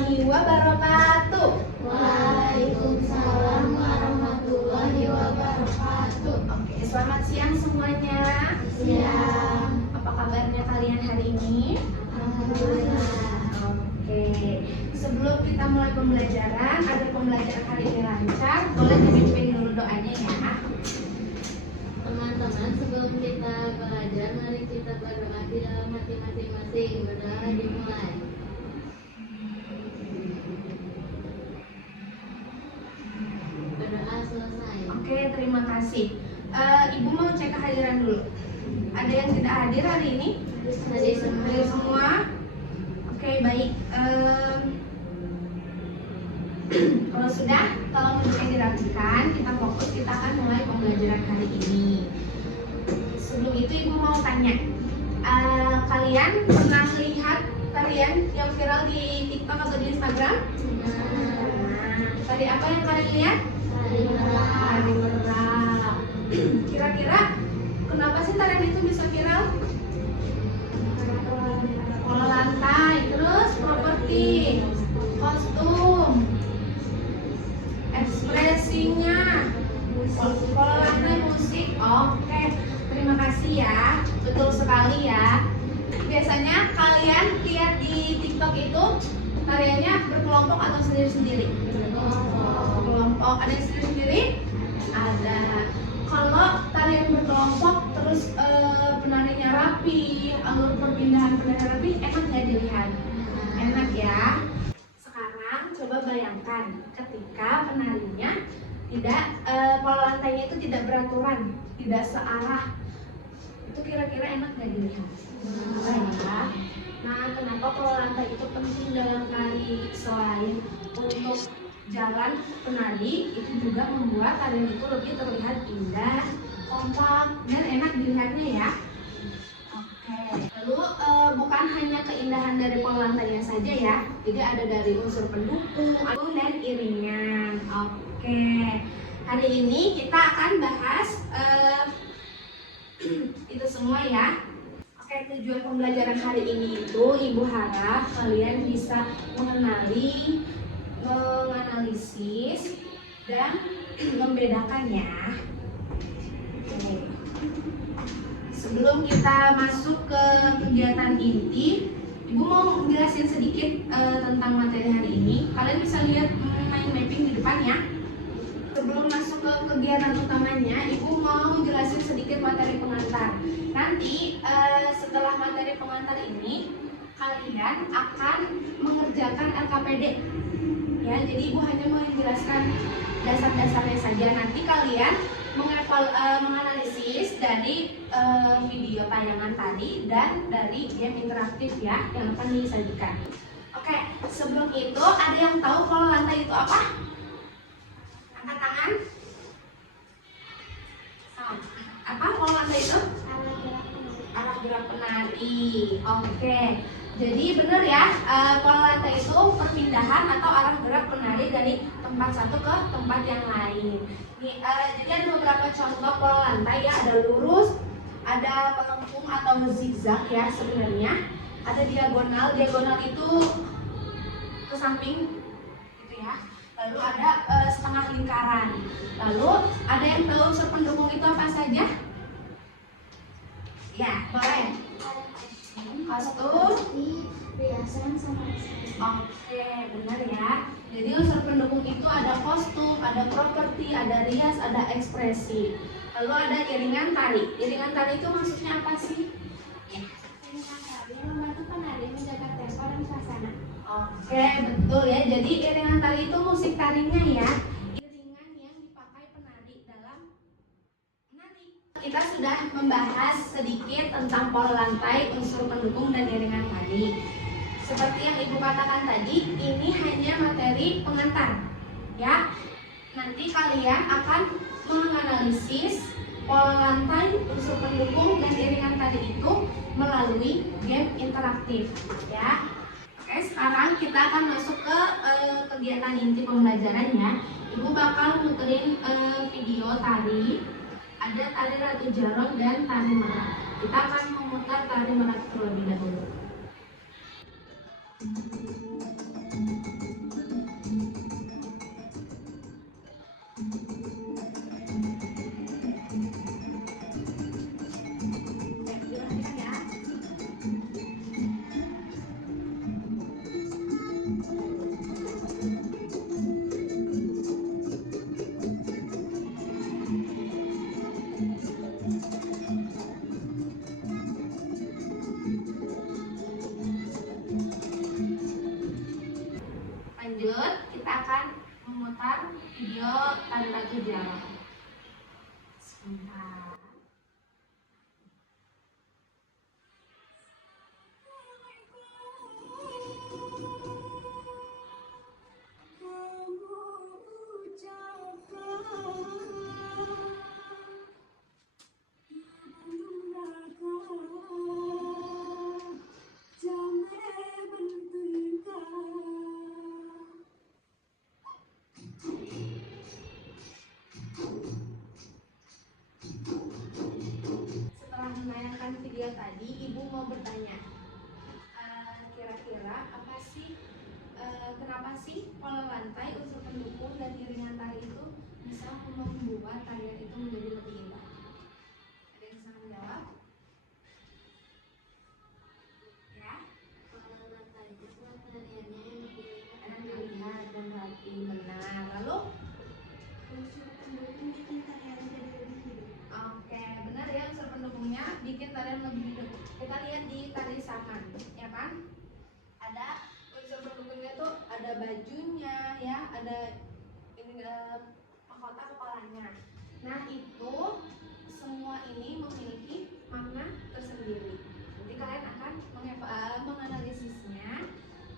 warahmatullahi wabarakatuh. Waalaikumsalam warahmatullahi wabarakatuh. Oke, selamat siang semuanya. Siang. Apa kabarnya kalian hari ini? Alhamdulillah. Oke, sebelum kita mulai pembelajaran, agar pembelajaran hari ini lancar, boleh dipimpin dulu doanya ya. Teman-teman, sebelum kita belajar, mari kita berdoa di dalam hati masing-masing. Berdoa dimulai. Berdoa selesai. Oke, terima kasih. Ibu mau cek kehadiran dulu. Ada yang tidak hadir hari ini? Hadir Hadir semua. Oke, baik. Kalau sudah, tolong duduknya dirapikan. Kita fokus, kita akan mulai pembelajaran hari ini. Sebelum itu ibu mau tanya, kalian pernah lihat tarian yang viral di TikTok atau di Instagram? Tadi apa yang kalian lihat? Tari merak. Kira-kira kenapa sih tarian itu bisa viral? Pola lantai, terus properti, kostum, ekspresinya, pola lantai, musik. Oke, terima kasih ya, betul sekali ya. Biasanya kalian lihat di TikTok itu tariannya berkelompok atau sendiri-sendiri? Berkelompok. Ada yang sendiri-sendiri? Ada. Kalau tarian berkelompok terus penarinya rapi, alur perpindahan penarian rapi, enak nggak dilihat? Enak ya. Sekarang coba bayangkan ketika penarinya tidak pola lantainya itu tidak beraturan, tidak searah, itu kira-kira enak nggak dilihat? Ya. Nah, kenapa pola lantai itu penting dalam tari? Selain untuk jalan penari, itu juga membuat tarian itu lebih terlihat indah, kompak, dan enak dilihatnya ya. Oke, lalu bukan hanya keindahan dari pola lantainya saja ya, jadi ada dari unsur pendukung, dan iringan. Oke, hari ini kita akan bahas itu semua ya. Oke, tujuan pembelajaran hari ini itu ibu harap kalian bisa mengenali, menganalisis, dan membedakannya. Oke. Sebelum kita masuk ke kegiatan inti, ibu mau menjelaskan sedikit tentang materi hari ini. Kalian bisa lihat mind mapping di depan ya. Sebelum masuk ke kegiatan utamanya, ibu mau jelasin sedikit materi pengantar. Nanti setelah materi pengantar ini, kalian akan mengerjakan LKPD. Ya, jadi ibu hanya menjelaskan dasar-dasarnya saja. Nanti kalian menganalisis dari video tayangan tadi dan dari game interaktif ya yang akan disajikan. Oke, sebelum itu ada yang tahu pola lantai itu apa? Angkat tangan. Apa pola lantai itu? Arah gerak penari. Oke. Jadi benar ya, pola lantai itu perpindahan atau arah gerak penari dari tempat satu ke tempat yang lain. Jadi ada beberapa contoh pola lantai ya, ada lurus, ada melengkung atau zigzag ya sebenarnya. Ada diagonal, diagonal itu ke samping gitu ya. Lalu ada setengah lingkaran. Lalu ada yang tahu unsur pendukung itu apa saja? Ya, boleh. Kostum, Riasan sama ekspresi. oke, benar ya. Jadi unsur pendukung itu ada kostum, ada properti, ada rias, ada ekspresi. Lalu ada iringan tari. Iringan tari itu maksudnya apa sih? Ya. Iringan tari membantu penari menjaga tempo dan suasana. Oke, betul ya. Jadi iringan tari itu musik tarinya ya. Iringan yang dipakai penari dalam menari. Kita sudah membahas sedikit tentang pola lantai, unsur pendukung, dan iringan tari. Seperti yang ibu katakan tadi, ini hanya materi pengantar ya. Nanti kalian akan menganalisis pola lantai, unsur pendukung, dan iringan tadi itu melalui game interaktif ya. Oke, sekarang kita akan masuk ke kegiatan inti pembelajarannya. Ibu bakal muterin video tari. Ada tari Ratu Jarong dan tari merak. Kita akan memutar tari merak terlebih dahulu. Lanjut, kita akan memutar video tari ratu jaran. Sebentar. Setelah menayangkan video tadi, Ibu mau bertanya, kira-kira apa sih, kenapa sih pola lantai, unsur pendukung, dan iringan tari itu bisa membuat tarian itu menjadi lebih indah? Ada yang bisa menjawab? Ya, Pola lantai itu tariannya yang dipilih yang dilihat dan hati, benar. Lalu, unsur pendukung bikin tarian jadi lebih hidup. oke, benar ya, unsur pendukungnya bikin tarian lebih hidup. Kita lihat di tari saman, ya kan? Ada unsur pendukungnya tuh, ada bajunya, ya, ada ini mahkota kepalanya. Nah, itu semua ini memiliki makna tersendiri. Nanti kalian akan menganalisisnya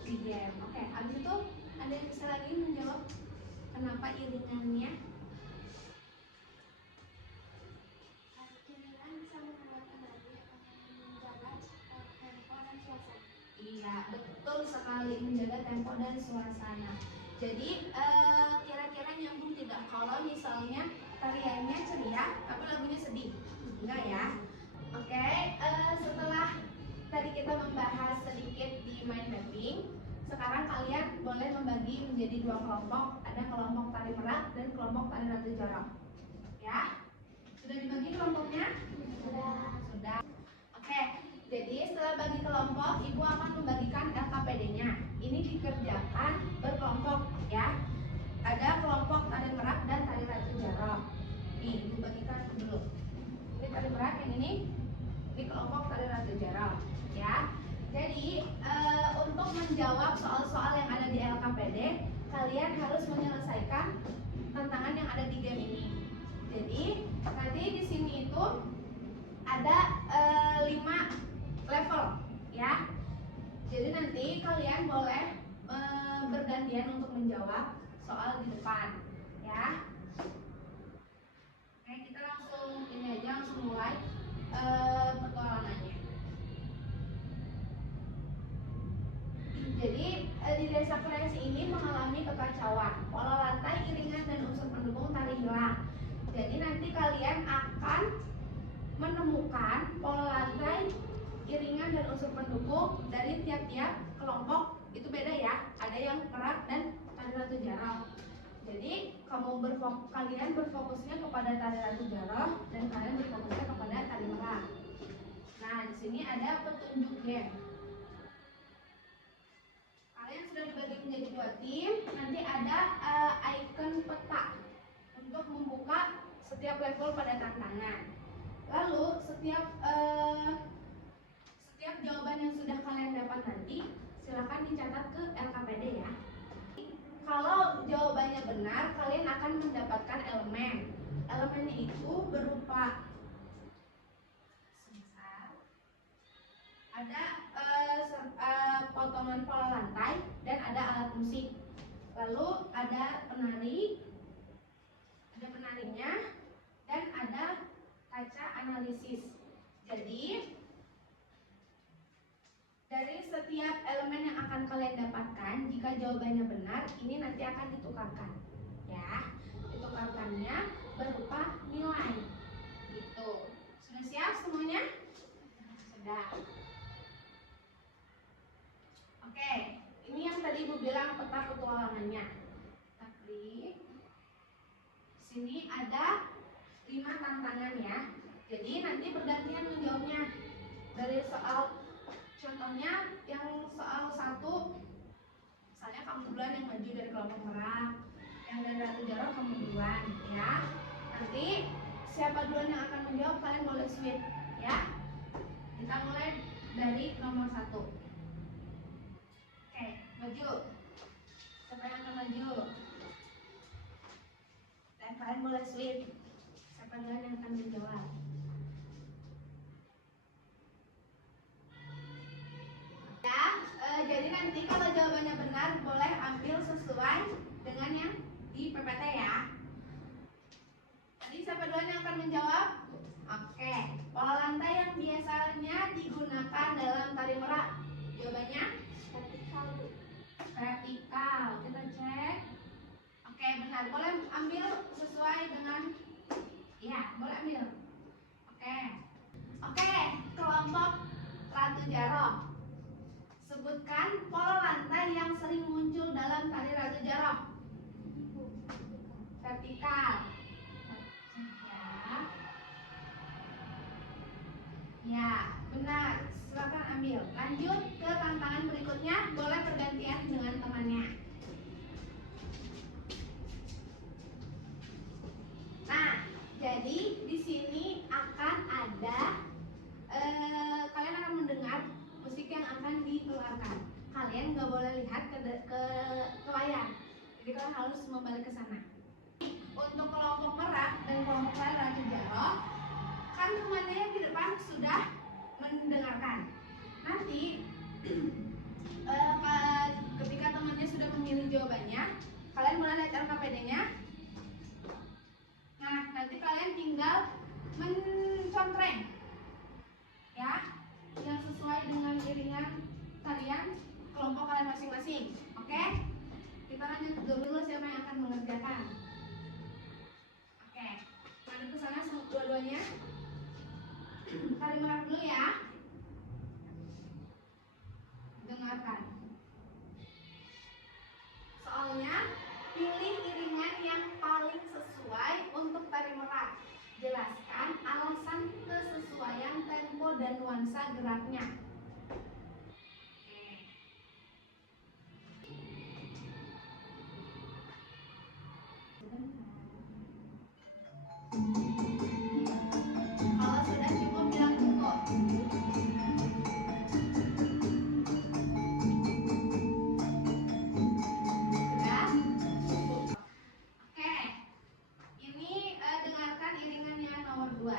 di game. Oke, abis itu ada yang bisa lagi menjawab kenapa iringannya? Iringan bisa membuat energi akan menjaga tempo dan suasana. Iya, betul sekali, menjaga tempo dan suasana. Jadi kira-kira nyambung tidak kalau misalnya tariannya ceria tapi lagunya sedih? Enggak ya? Oke, setelah tadi kita membahas sedikit di mind mapping, sekarang kalian boleh membagi menjadi dua kelompok. Ada kelompok tari merak dan kelompok tari ratu jorok. Ya, sudah dibagi kelompoknya? Sudah. Oke, jadi setelah bagi kelompok, Ibu akan membagikan LKPD-nya. Ini dikerjakan berkelompok ya. Ada kelompok tari merak dan tari ratu jorok. Nih, Ibu bagikan dulu. Ini tari merak, yang ini kelompok tari ratu jorok ya. Jadi untuk menjawab soal-soal yang ada di LKPD, kalian harus menyelesaikan tantangan yang ada di game ini. Jadi nanti di sini itu ada 5 level ya. Jadi nanti kalian boleh bergantian untuk menjawab soal di depan ya. Oke, kita langsung ini aja, langsung mulai petualangannya. Jadi di desa kreasi ini mengalami kekacauan. Pola lantai, iringan, dan unsur pendukung tari hilang. Jadi nanti kalian akan menemukan pola lantai, iringan, dan unsur pendukung dari tiap-tiap kelompok. Itu beda ya. Ada yang merak dan tari ratu jarok. Jadi kalian berfokusnya kepada tari ratu jarok dan kalian berfokusnya kepada tari merak. Nah, di sini ada petunjuk game. Kalian sudah dibagi menjadi 2 tim. Nanti ada icon peta untuk membuka setiap level pada tantangan. Lalu setiap jawaban yang sudah kalian dapat nanti silakan dicatat ke LKPD ya. Kalau jawabannya benar, kalian akan mendapatkan elemen. Elemennya itu berupa ada potongan pola lantai dan ada alat musik. Lalu ada penari, ada penarinya, dan ada kaca analisis. Jadi dari setiap elemen yang akan kalian dapatkan, jika jawabannya benar, ini nanti akan ditukarkan ya. Ditukarkannya berupa nilai gitu. Sudah siap semuanya? Sudah. Oke, ini yang tadi Ibu bilang peta petualangannya. Kita klik. Sini ada 5 tantangan ya. Jadi nanti bergantian menjawabnya. Dari soal, contohnya yang soal 1, misalnya kamu duluan yang maju dari kelompok merak, yang dari ratu jorok kamu duluan ya. Nanti siapa duluan yang akan menjawab, kalian boleh switch ya. Kita mulai dari nomor 1. Oke, maju. Siapa yang maju. Dan kalian boleh switch. Siapa duluan yang akan menjawab? Ya, jadi nanti kalau jawabannya benar boleh ambil sesuai dengan yang di PPT ya. Tadi siapa duluan yang akan menjawab? Oke, pola lantai yang biasanya digunakan dalam tari merak. Jawabannya? Vertikal, Bu. Vertikal. Kita cek. Oke, benar. Boleh ambil sesuai dengan ya, boleh ambil. Oke, kelompok Ratu Jaroh. Sebutkan pola lantai yang sering muncul dalam tari Ratu Jaroh. Vertikal. Ya, benar. Silakan ambil. Lanjut ke tantangan berikutnya. Boleh pergantian dengan temannya. Nah, jadi di sini akan ada kalian akan mendengar musik yang akan dikeluarkan. Kalian nggak boleh lihat ke layar. Jadi kalian harus membalik ke sana. Untuk kelompok merak dan kelompok lain Ratu Jaroh, kan temannya di depan sudah mendengarkan. Nanti ketika temannya sudah memilih jawabannya, kalian boleh lihat LKPD-nya. Nah, nanti kalian tinggal mencontreng ya, yang sesuai dengan iringan tarian kelompok kalian masing-masing. Oke? Kita lanjut dulu siapa yang akan mengerjakan. Oke, madu ke sana dua-duanya. Tari merak dulu ya. Dengarkan. Soalnya pilih iringan yang paling sesuai untuk tari merak. Jelaskan alasan kesesuaian tempo dan nuansa geraknya. Kalau sudah cukup bilang cukup. Sudah? Oke. Ini dengarkan iringannya nomor 2.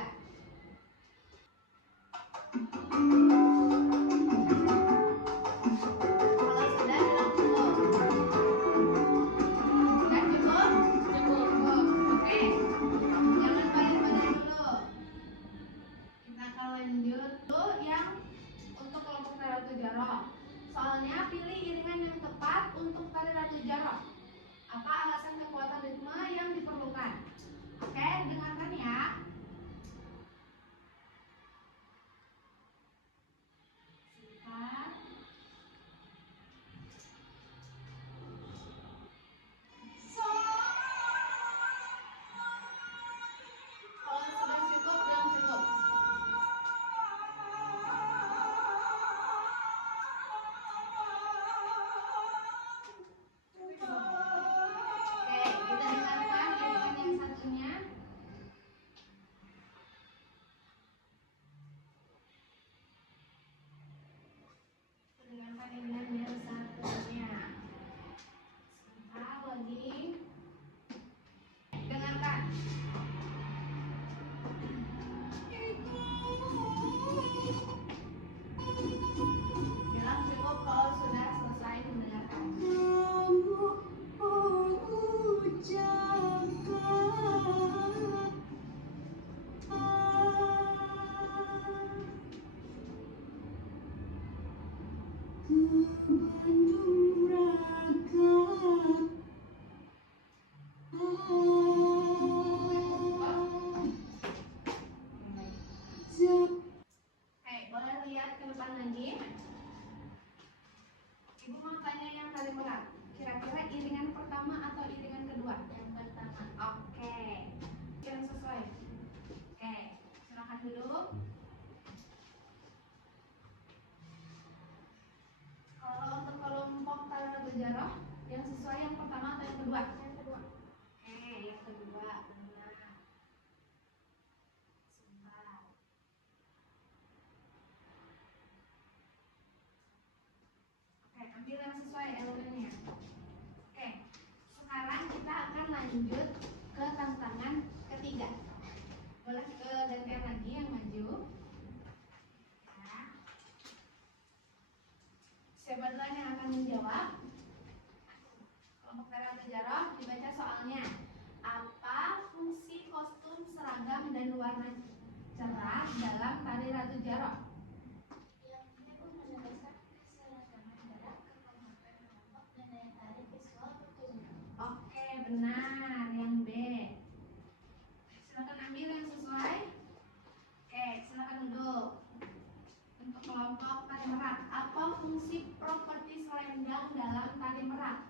lanjut ke tantangan ketiga. Boleh gantian lagi yang maju. Ya. Siapa duluan yang akan menjawab? Kelompok Tari Ratu Jaroh, dibaca soalnya. Apa fungsi kostum seragam dan warna cerah dalam Tari Ratu Jaroh? Yang dapat menjelaskan keseragaman gerak, kekompakan kelompok, dan daya tarik visual pertunjukan. Oke, benar. Yang B. Silakan ambil yang sesuai. Oke, silakan duduk. Untuk kelompok tari merak, apa fungsi properti selendang dalam tari merak?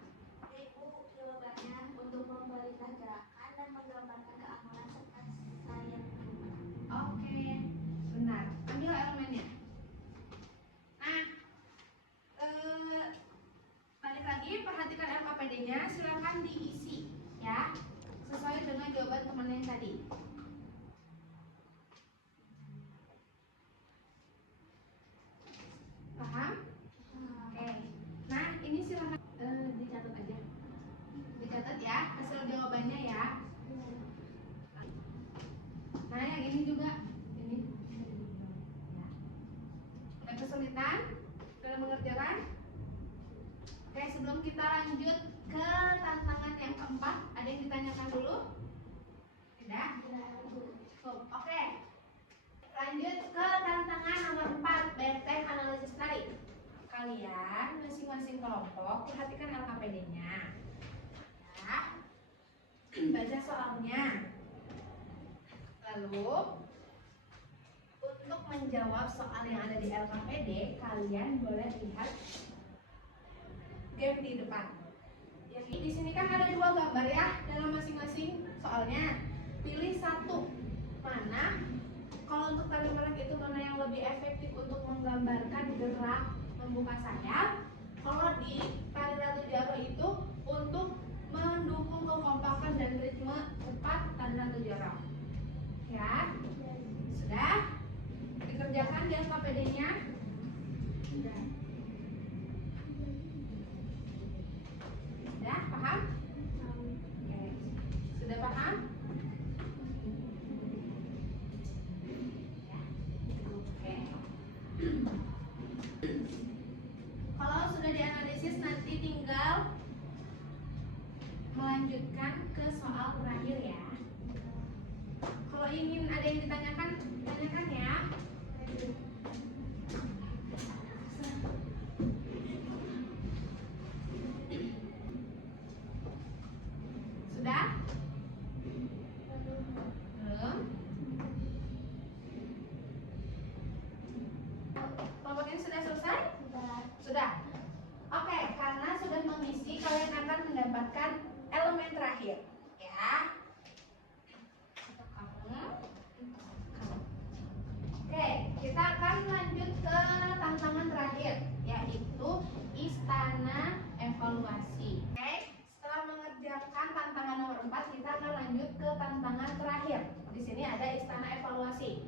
Ibu, jawabannya untuk memperintah gerakan dan menggambarkan keamanan serta sayap. Oke, benar. Ambil elemennya. Nah, balik lagi, perhatikan LKPD-nya. Silakan diisi, ya, sesuai dengan jawaban teman yang tadi. Paham? Oke. Nah, ini silakan dicatat aja. Dicatat ya hasil jawabannya ya. Nah, yang ini juga. Ini. Ya. Ada kesulitan dalam mengerjakan? Oke, sebelum kita lanjut ke tantangan yang keempat, ada yang ditanyakan dulu? Tidak? Cukup. Oke. Lanjut ke tantangan nomor 4, benteng analisis tari. Kalian masing-masing kelompok perhatikan LKPD-nya. Ya. Baca soalnya. Lalu untuk menjawab soal yang ada di LKPD, kalian boleh lihat game di depan. Yang di sini kan ada 2 gambar ya dalam masing-masing soalnya. Pilih satu. Mana? Kalau untuk tari merak itu mana yang lebih efektif untuk menggambarkan gerak membuka sayap? Kalau di Tari Ratu Jaroh itu untuk mendukung kekompakan dan ritme cepat Tari Ratu Jaroh. Ya, sudah dikerjakan di LKPD-nya? Sudah. Sudah paham? Oke. Sudah paham? Kalau sudah dianalisis nanti tinggal melanjutkan ke soal terakhir ya. Kalau ingin ada yang ditanyakan, tanyakan ya. Sudah? Belum? Kelompok ini sudah selesai? Sudah. Oke, karena sudah mengisi, kalian akan mendapatkan elemen terakhir, ya. Untuk kamu. Oke, kita akan lanjut ke tantangan terakhir, yaitu istana evaluasi. Oke, setelah mengerjakan tantangan nomor 4, kita akan lanjut ke tantangan terakhir. Di sini ada istana evaluasi.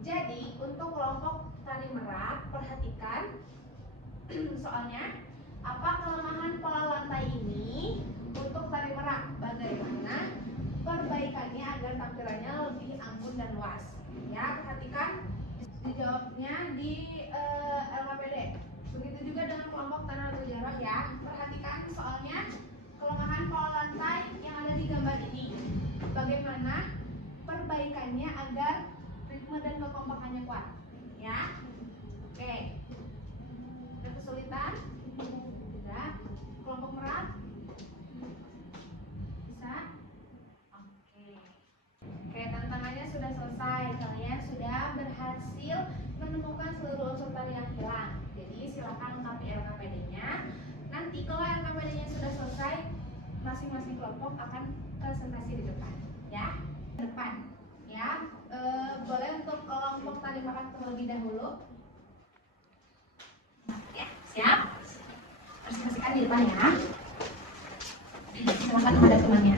Jadi, untuk kelompok tari merak, perhatikan soalnya. Apa kelemahan pola lantai ini untuk tari merak? Bagaimana perbaikannya agar tampilannya lebih anggun dan luas? Ya, perhatikan dijawabnya di LKPD. Begitu juga dengan kelompok Tari Ratu Jaroh ya. Perhatikan soalnya kelemahan pola lantai yang ada di gambar ini. Bagaimana perbaikannya agar ritme dan kekompakannya kuat? Ya. Oke. Ada kesulitan? Tidak. Kelompok merak? Bisa? Oke. Oke, tantangannya sudah selesai. Kalian sudah berhasil menemukan seluruh unsur tari yang hilang. Jadi silakan lengkapi LKPD-nya. Nanti kalau LKPD-nya sudah selesai, masing-masing kelompok akan presentasi di depan. Ya, depan. Ya, boleh untuk kelompok tari merak terlebih dahulu. Ya, siap. Presentasikan di depan ya. Silakan kepada temannya.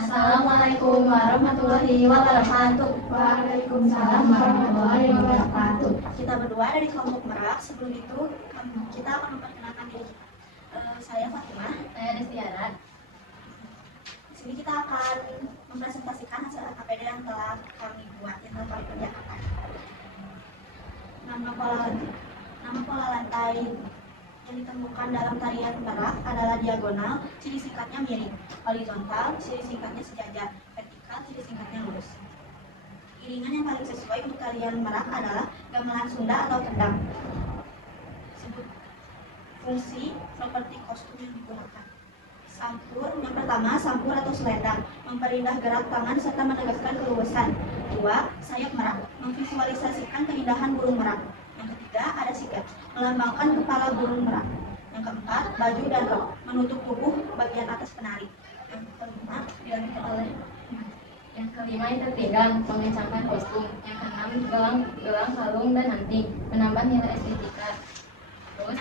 Assalamualaikum warahmatullahi wabarakatuh. Waalaikumsalam warahmatullahi wabarakatuh. Kita berdua dari kelompok merak. Sebelum itu kita akan memperkenalkan diri kita. Saya Fatimah. Saya Destiara. Di sini kita akan mempresentasikan hasil AKPD yang telah kami buat yang telah kami kerjakan. Nama pola lantai yang ditemukan dalam tarian merak adalah diagonal, ciri singkatnya miring, horizontal, ciri singkatnya sejajar, vertikal, ciri singkatnya lurus. Iringan yang paling sesuai untuk tarian merak adalah gamelan Sunda atau kendang. Sebut fungsi properti kostum yang digunakan. Sampur, yang pertama sampur atau selendang, memperindah gerak tangan serta menegaskan keluasan. 2. Sayap merak, memvisualisasikan keindahan burung merak. Yang ketiga ada sigap, melambangkan kepala burung merak. Yang keempat baju dan rok, menutup tubuh bagian atas penari. Yang kelima dilanjutkan oleh Yang kelima itu pinggang, mengencangkan kostum. Yang keenam gelang, kalung, dan anting, menambah nilai estetika. Terus,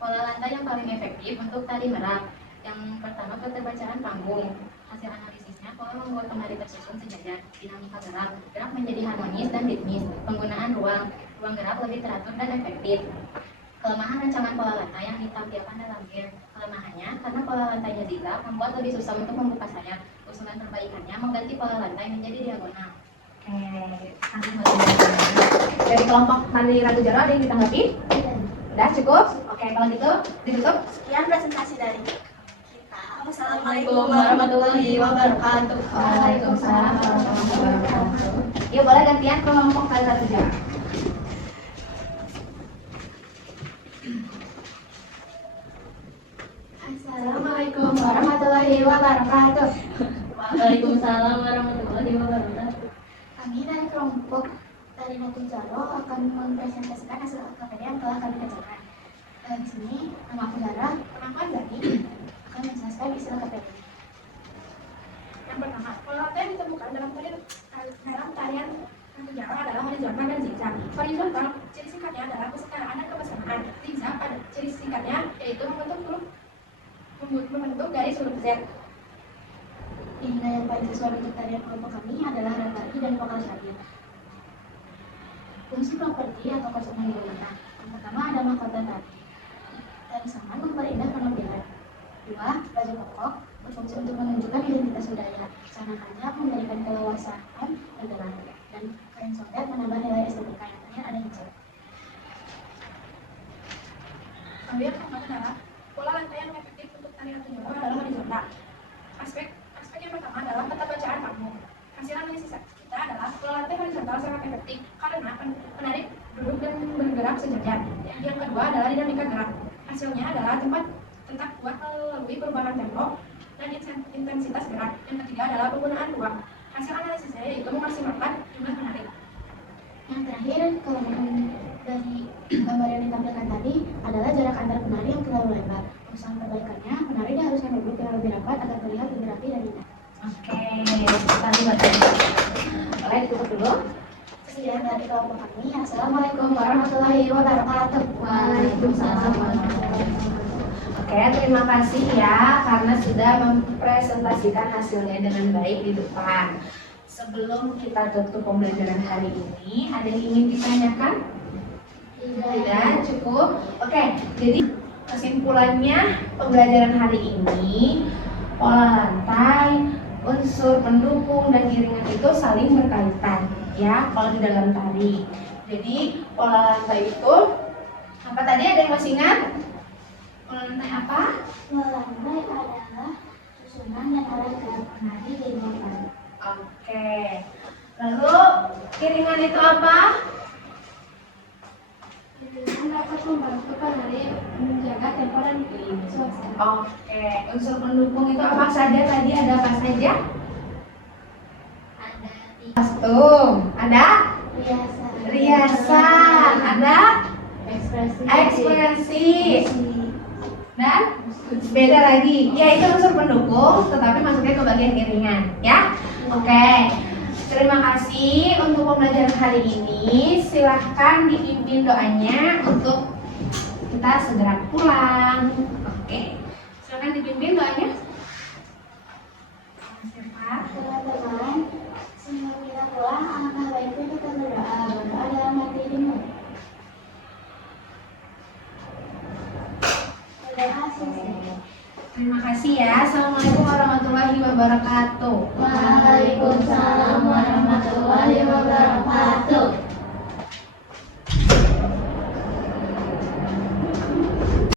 pola lantai yang paling efektif untuk tari merak. Yang pertama keterbacaan panggung. Hasil analisisnya, pola membuat penari tersusun sejajar, dinamika gerak menjadi harmonis dan ritmis. Penggunaan ruang gerak lebih teratur dan efektif. Kelemahan rancangan pola lantai yang ditampilkan dalam game. Kelemahannya, karena pola lantainya zigzag, membuat lebih susah untuk membuka sayap. Usulan perbaikannya, mengganti pola lantai menjadi diagonal. Dari kelompok tani Ratu Jaro ada yang ditanggapi? Udah cukup? Oke, kalau gitu ditutup. sekian presentasi dari kita. Assalamualaikum warahmatullahi wabarakatuh. Waalaikumsalam warahmatullahi wabarakatuh. Yuk boleh gantian kelompok tani Ratu Jaro. Assalamualaikum warahmatullahi wabarakatuh. Waalaikumsalam warahmatullahi wabarakatuh. Kami dari kelompok dari Ratu Jaro akan mempresentasikan hasil AKPD yang telah kami kerjakan. Di sini nama aku Zara, Kenapa Zani? akan menjelaskan isi AKPD. Yang pertama, pola lantai yang ditemukan dalam tarian Ratu Jaro adalah horizontal dan zigzag. Horizontal, ciri singkatnya adalah kesetaraan dan kebersamaan. Zigzag, pada ciri singkatnya yaitu membentuk garis huruf Z. Iringan yang paling sesuai untuk tarian kelompok kami adalah Ratari dan vokal syariah. Fungsi properti atau kostum yang digunakan. Yang pertama ada mahkota tari. Tari saman memperindah penampilan. 2. Baju pokok berfungsi untuk menunjukkan identitas budaya. Sana hijab memberikan keleluasaan bergerak. Dan kain sodet menambah nilai estetika. Yang terakhir ada hijab. Lalu yang keempat adalah pola lantai yang efektif untuk tari Ratu Jaro adalah horizontal. Aspek yang pertama adalah keterbacaan panggung. Hasil analisis kita adalah pola lantai horizontal sangat efektif karena penari duduk dan bergerak sejajar. Yang kedua adalah dinamika gerak. Hasilnya adalah tetap kuat melalui perubahan tempo dan intensitas gerak. Yang ketiga adalah penggunaan ruang. Hasil analisisnya yaitu memaksimalkan jumlah penari. Yang terakhir, kelemahan dari gambar yang ditampilkan tadi adalah jarak antar penari yang terlalu lebar. Usaha perbaikannya, penari diharuskan duduk yang lebih rapat agar terlihat lebih rapi dan indah. Oke, kita lihat. Boleh ditutup dulu. Sekian dari kelompok kami. Assalamualaikum warahmatullahi wabarakatuh. Waalaikumsalam warahmatullahi wabarakatuh. Oke, terima kasih ya karena sudah mempresentasikan hasilnya dengan baik di depan. Sebelum kita tutup pembelajaran hari ini, ada yang ingin ditanyakan? Tidak, cukup. Oke, jadi kesimpulannya pembelajaran hari ini, pola lantai, unsur pendukung dan iringan itu saling berkaitan ya kalau di dalam tari. Jadi pola lantai itu apa tadi, ada yang masih ingat? Pola lantai apa? Pola lantai adalah susunan dan arah gerak penari di ruang tari. Oke. Lalu iringan itu apa? Iringan dapat membantu penari menjaga tempo dan suasana. Oke. Unsur pendukung itu apa saja tadi? Ada apa saja? Ada Kostum. Ada? riasan. Riasan. Ada? Ekspresi. Ekspresi. Dan beda lagi. Ya itu unsur pendukung, tetapi masuknya ke bagian iringan. Ya. Oke. Terima kasih untuk pembelajaran hari ini. Silahkan dipimpin doanya untuk kita segera pulang. Oke. Silahkan dipimpin doanya. Teman-teman, sebelum kita pulang, alangkah baiknya kita berdoa dalam hati ini. Terima kasih ya. Assalamualaikum warahmatullahi wabarakatuh. Waalaikumsalam.